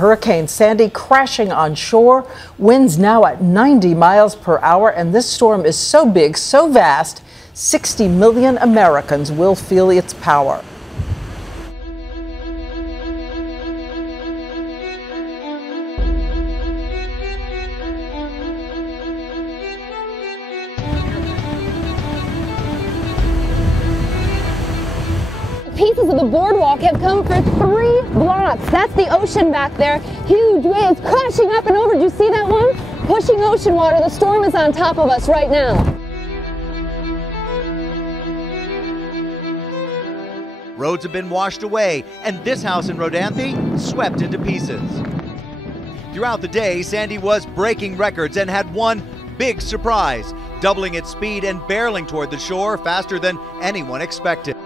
Hurricane Sandy crashing on shore. Winds now at 90 miles per hour. And this storm is so big, so vast, 60 million Americans will feel its power. Pieces of the boardwalk have come for 3 blocks. That's the ocean back there. Huge waves crashing up and over. Did you see that one? Pushing ocean water. The storm is on top of us right now. Roads have been washed away, and this house in Rodanthe swept into pieces. Throughout the day, Sandy was breaking records and had one big surprise, doubling its speed and barreling toward the shore faster than anyone expected.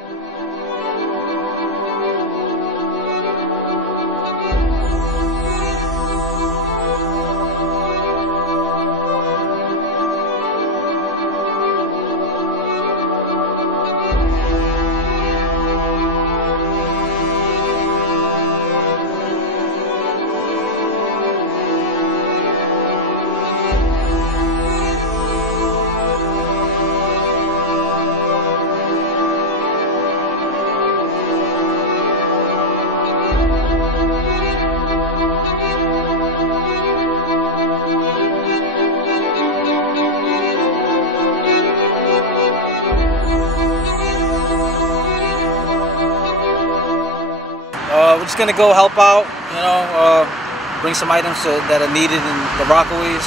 We're just gonna go help out, bring some items that are needed in the Rockaways,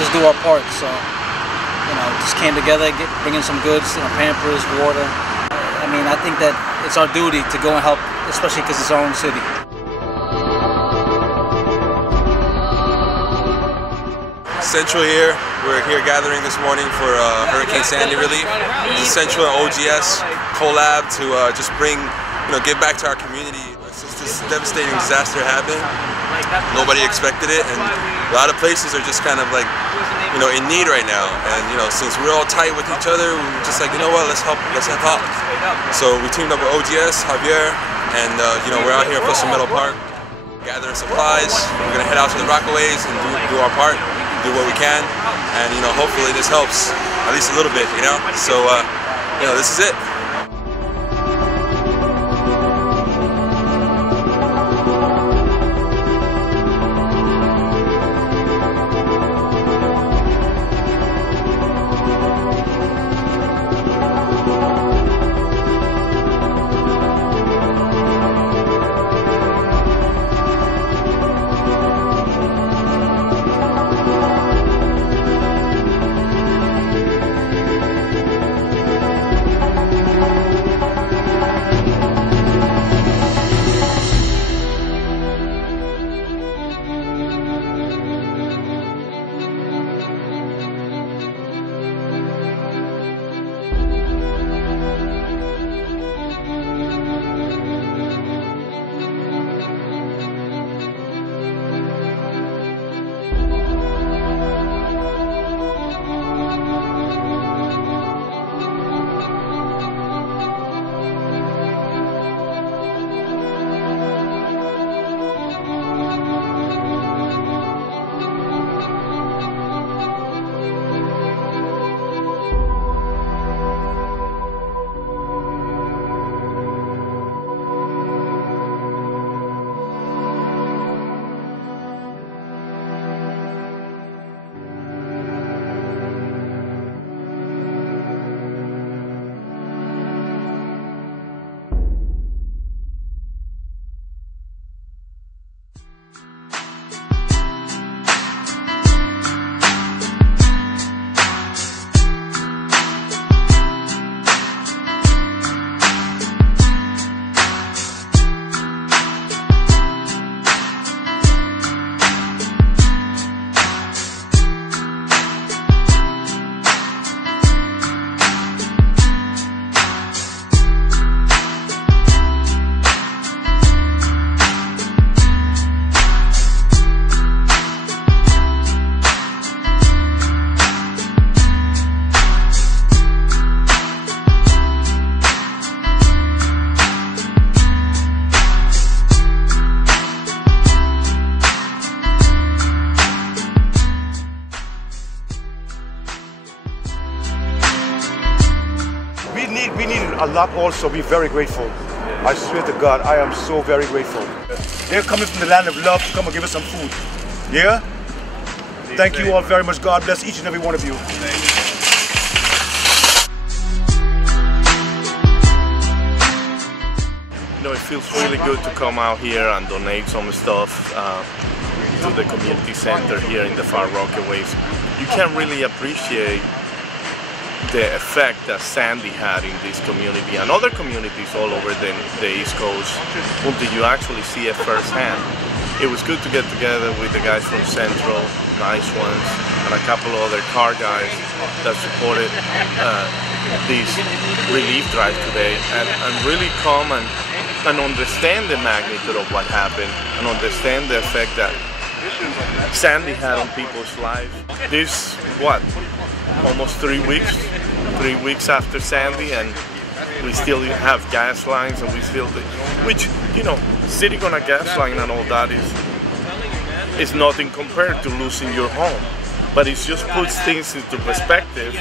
just do our part. So, just came together, bringing some goods, Pampers, water. I mean, I think that it's our duty to go and help, especially because it's our own city. Central here. We're here gathering this morning for Hurricane Sandy relief. This is Central and OGS collab to just bring, give back to our community. Since this devastating disaster happened, nobody expected it, and a lot of places are just kind of like, in need right now. And since we're all tight with each other, we're just like, what, let's help out. So we teamed up with OGS, Javier, and we're out here in Flushing Meadow Park, gathering supplies. We're gonna head out to the Rockaways and do our part, do what we can, and hopefully this helps at least a little bit. So this is it. we needed a lot also. We're very grateful. I swear to God, I am so very grateful. They're coming from the land of love to come and give us some food. Yeah? Thank you all very much. God bless each and every one of you. You know, it feels really good to come out here and donate some stuff to the community center here in the Far Rockaways. You can really appreciate the effect that Sandy had in this community and other communities all over the East Coast until you actually see it firsthand. It was good to get together with the guys from Central, Nyce1s, and a couple of other car guys that supported this relief drive today and really come and understand the magnitude of what happened and understand the effect that Sandy had on people's lives. This, what, almost 3 weeks? 3 weeks after Sandy, and we still have gas lines, and we still do, which, you know, sitting on a gas line and all that is nothing compared to losing your home. But it just puts things into perspective,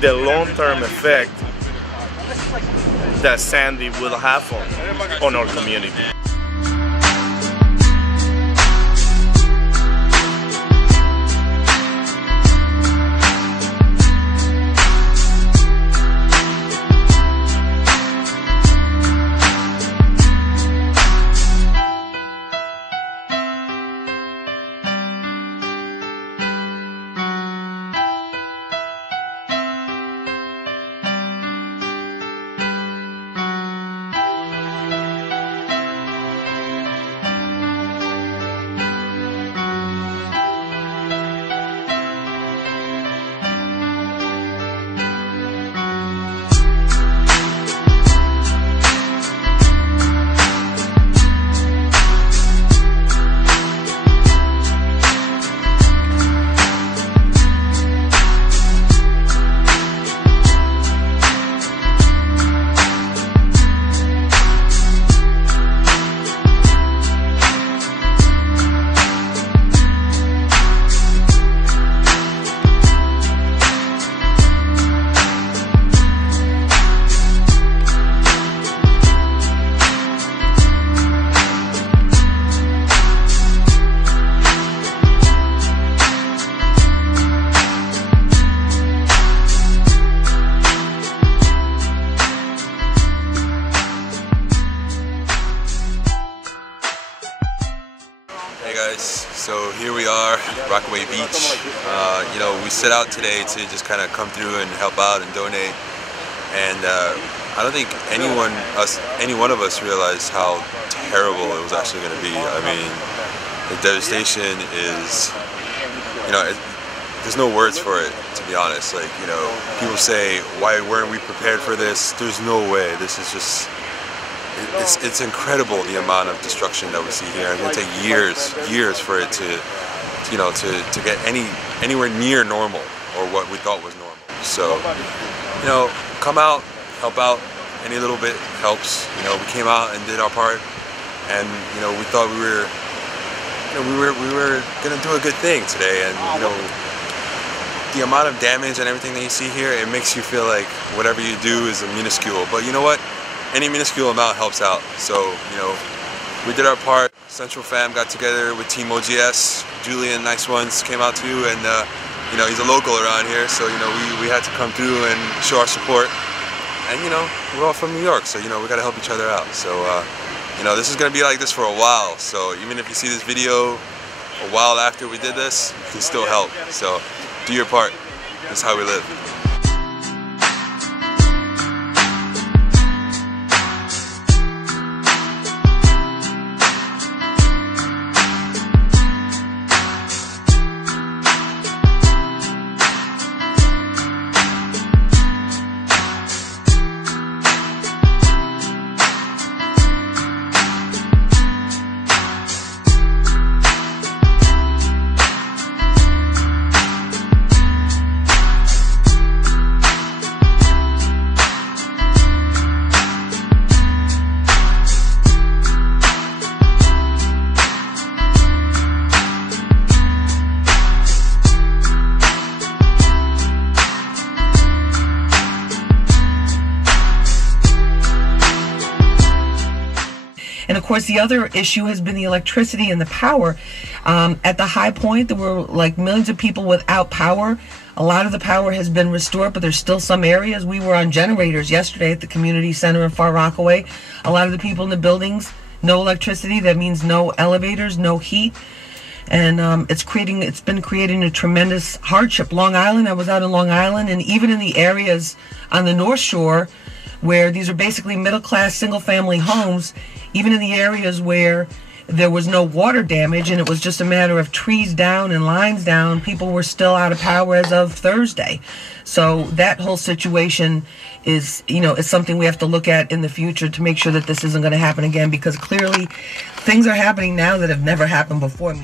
the long-term effect that Sandy will have on our community. Hey guys, so here we are, Rockaway Beach. You know, we set out today to just kind of come through and help out and donate. And I don't think any one of us realized how terrible it was actually going to be. I mean, the devastation is, you know, there's no words for it, to be honest. Like, you know, people say, why weren't we prepared for this? There's no way. This is just, it's incredible the amount of destruction that we see here. It's going to take years for it to, you know, to get anywhere near normal or what we thought was normal. So, you know, come out, help out. Any little bit helps. You know, we came out and did our part, and you know, we thought we were gonna do a good thing today. And you know, the amount of damage and everything that you see here, it makes you feel like whatever you do is minuscule. But you know what? Any minuscule amount helps out. So, you know, we did our part. Central fam got together with Team O.G.S. Julian Nyce1s came out too, and you know, he's a local around here, so you know, we had to come through and show our support. And you know, we're all from New York, so you know, we gotta help each other out. So you know, this is gonna be like this for a while. So even if you see this video a while after we did this, you can still help. So do your part. That's how we live. course, the other issue has been the electricity and the power. At the high point, there were like millions of people without power. A lot of the power has been restored, but there's still some areas. We were on generators yesterday at the community center in Far Rockaway. A lot of the people in the buildings, no electricity. That means no elevators, no heat. And it's been creating a tremendous hardship. Long Island, I was out in Long Island, and even in the areas on the North Shore, where these are basically middle-class, single-family homes, even in the areas where there was no water damage and it was just a matter of trees down and lines down, people were still out of power as of Thursday. So that whole situation is, is something we have to look at in the future to make sure that this isn't going to happen again, because clearly things are happening now that have never happened before.